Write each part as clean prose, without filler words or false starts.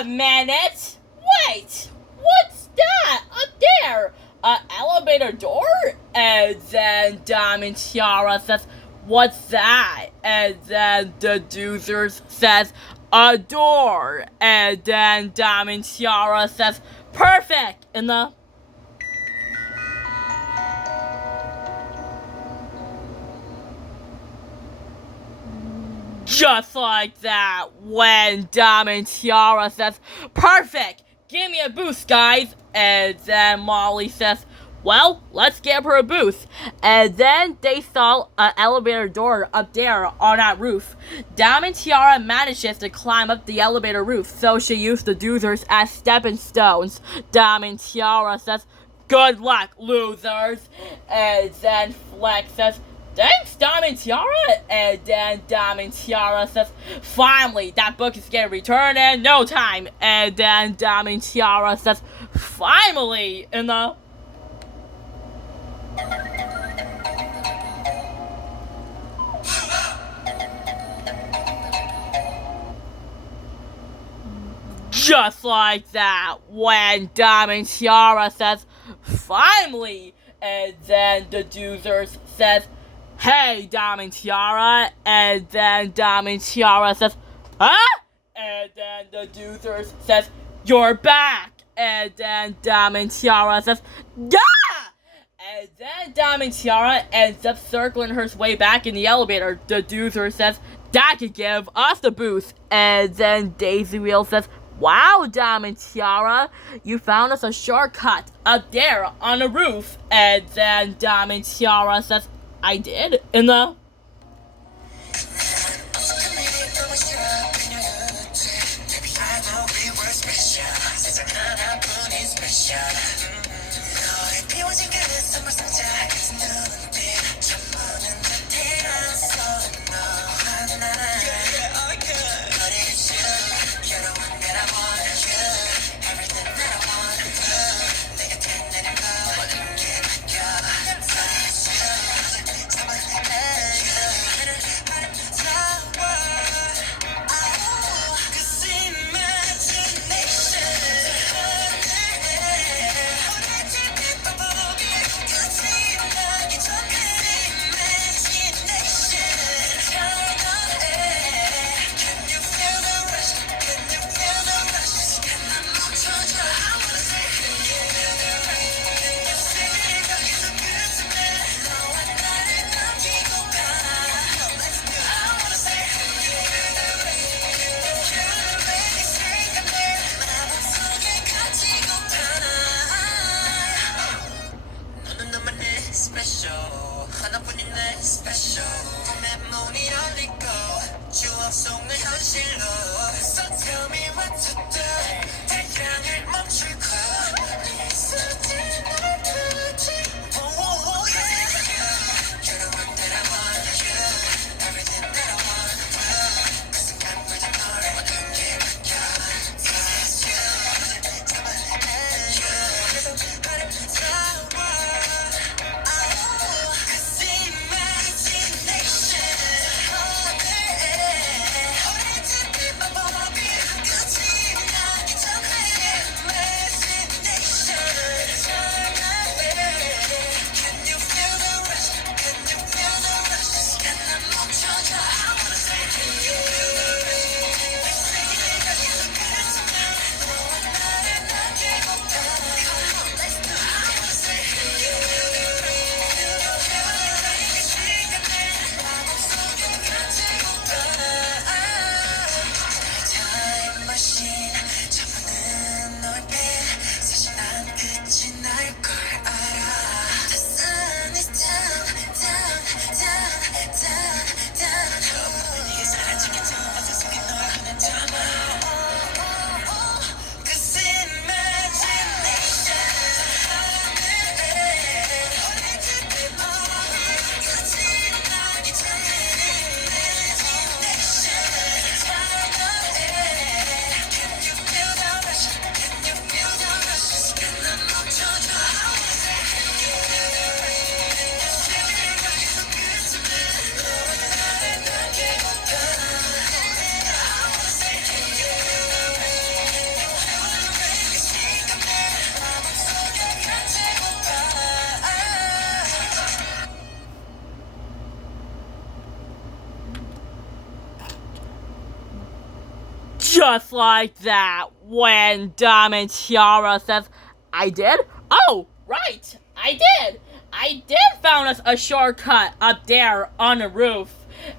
a minute! Wait! What's that up there? An elevator door? And then Diamond Tiara says, what's that? And then the Doozers says, a door. And then Diamond Tiara says, perfect! In the just like that, when Diamond Tiara says, perfect! Give me a boost, guys! And then Molly says, well, let's give her a boost. And then they saw an elevator door up there on that roof. Diamond Tiara manages to climb up the elevator roof, so she used the Doozers as stepping stones. Diamond Tiara says, good luck, losers! And then Flex says, thanks, Diamond Tiara! And then Diamond Tiara says, finally, that book is getting returned in no time! And then Diamond Tiara says, finally! In the just like that, when Diamond Tiara says, finally! And then the Doozers says, hey, Diamond Tiara! And then Diamond Tiara says, huh? And then the Doozers says, you're back! And then Diamond Tiara says, yeah! And then Diamond Tiara ends up circling her way back in the elevator. The Doozer says, that could give us the boost. And then Daisy Wheel says, wow, Diamond Tiara, you found us a shortcut up there on the roof. And then Diamond Tiara says, I did? In the Just like that, when Diamond Tiara says, I did? Oh, right, I did. I did found us a shortcut up there on the roof.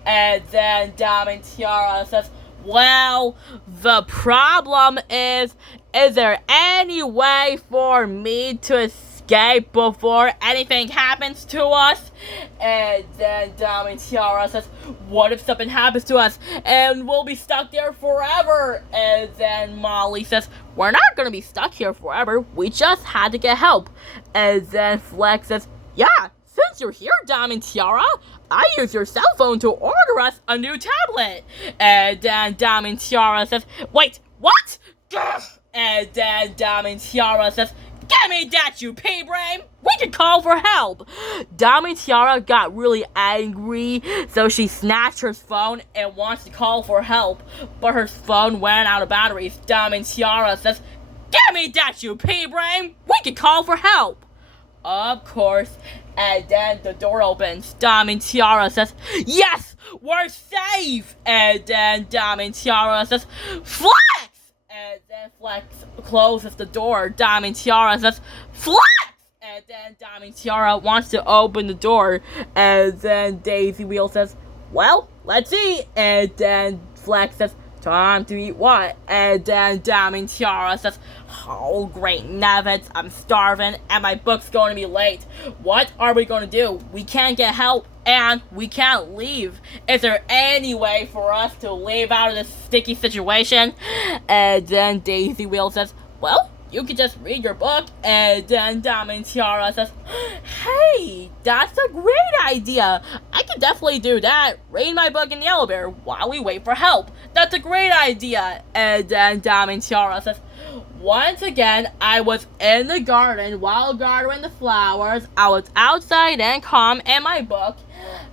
And then Diamond Tiara says, well, the problem is there any way for me to escape before anything happens to us? And then Diamond Tiara says, what if something happens to us and we'll be stuck there forever? And then Molly says, we're not gonna be stuck here forever, we just had to get help. And then Flex says, yeah, since you're here, Diamond Tiara, I use your cell phone to order us a new tablet. And then Diamond Tiara says, wait, what? And then Diamond Tiara says, give me that, you pea-brain! We can call for help! Diamond Tiara got really angry, so she snatched her phone and wants to call for help, but her phone ran out of batteries. Diamond Tiara says, give me that, you pea-brain! We can call for help! Of course, and then the door opens. Diamond Tiara says, yes, we're safe! And then Diamond Tiara says, Flex! And then Flex closes the door. Diamond Tiara says, Flex! And then Diamond Tiara wants to open the door. And then Daisy Wheel says, well, let's eat. And then Flex says, time to eat what? And then Diamond Tiara says, oh, great Nevets, I'm starving, and my book's going to be late. What are we going to do? We can't get help, and we can't leave. Is there any way for us to leave out of this sticky situation? And then Daisy Wheel says, well, you could just read your book. And then Diamond Tiara says, hey, that's a great idea. I could definitely do that. Read my book in the elevator while we wait for help. That's a great idea. And then Diamond Tiara says, once again, I was in the garden while gardening the flowers. I was outside and calm in my book.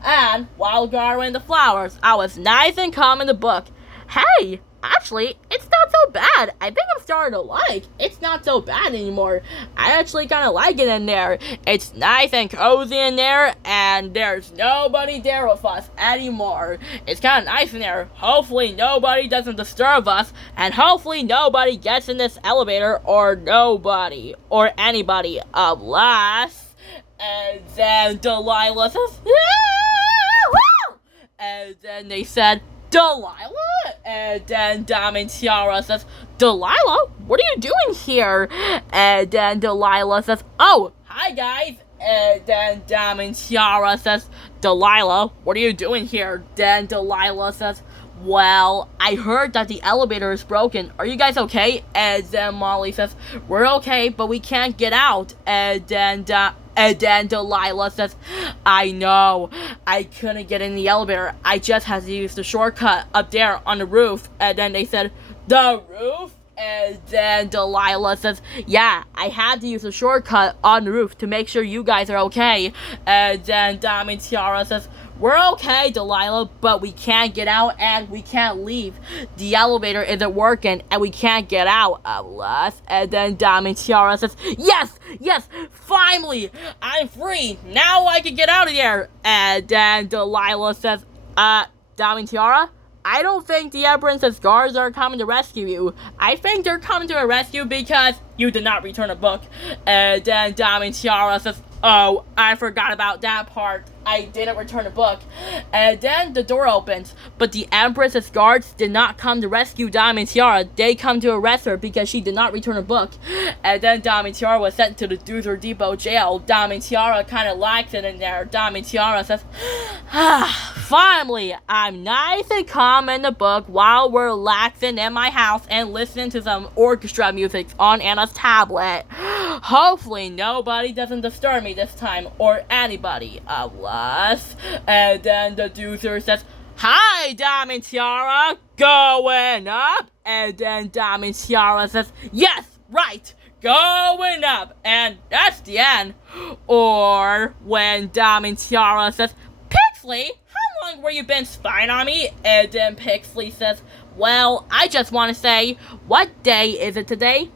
And while gardening the flowers, I was nice and calm in the book. Hey, actually, it's not so bad. I think I'm starting to like. It's not so bad anymore. I actually kind of like it in there. It's nice and cozy in there, and there's nobody there with us anymore. It's kind of nice in there. Hopefully nobody doesn't disturb us, and hopefully nobody gets in this elevator, or nobody, or anybody, unless... And then Delilah says, yeah! And then they said, Delilah? And then Diamond Tiara says, Delilah? What are you doing here? And then Delilah says, oh, hi guys. And then Diamond Tiara says, Delilah, what are you doing here? Then Delilah says, well, I heard that the elevator is broken. Are you guys okay? And then Molly says, we're okay, but we can't get out. And then Delilah says, I know. I couldn't get in the elevator. I just had to use the shortcut up there on the roof. And then they said, the roof? And then Delilah says, yeah, I had to use a shortcut on the roof to make sure you guys are okay. And then Diamond Tiara says, we're okay, Delilah, but we can't get out and we can't leave. The elevator isn't working and we can't get out unless... And then Diamond Tiara says, yes, finally, I'm free. Now I can get out of here. And then Delilah says, Diamond Tiara? I don't think the Empress's guards are coming to rescue you. I think they're coming to a rescue because you did not return a book. And then Diamond Tiara says, oh, I forgot about that part. I didn't return a book. And then the door opens, but the Empress's guards did not come to rescue Diamond Tiara. They come to arrest her because she did not return a book. And then Diamond Tiara was sent to the Doozer Depot jail. Diamond Tiara kind of likes it in there. Diamond Tiara says, finally, I'm nice and calm in the book while we're relaxing in my house and listening to some orchestra music on Anna's tablet. Hopefully nobody doesn't disturb me this time, or anybody, unless... And then the Doozer says, hi, Diamond Tiara, going up? And then Diamond Tiara says, yes, right, going up. And that's the end. Or when Diamond Tiara says, Pixley, how long were you been spying on me? And then Pixley says, well, I just want to say, what day is it today?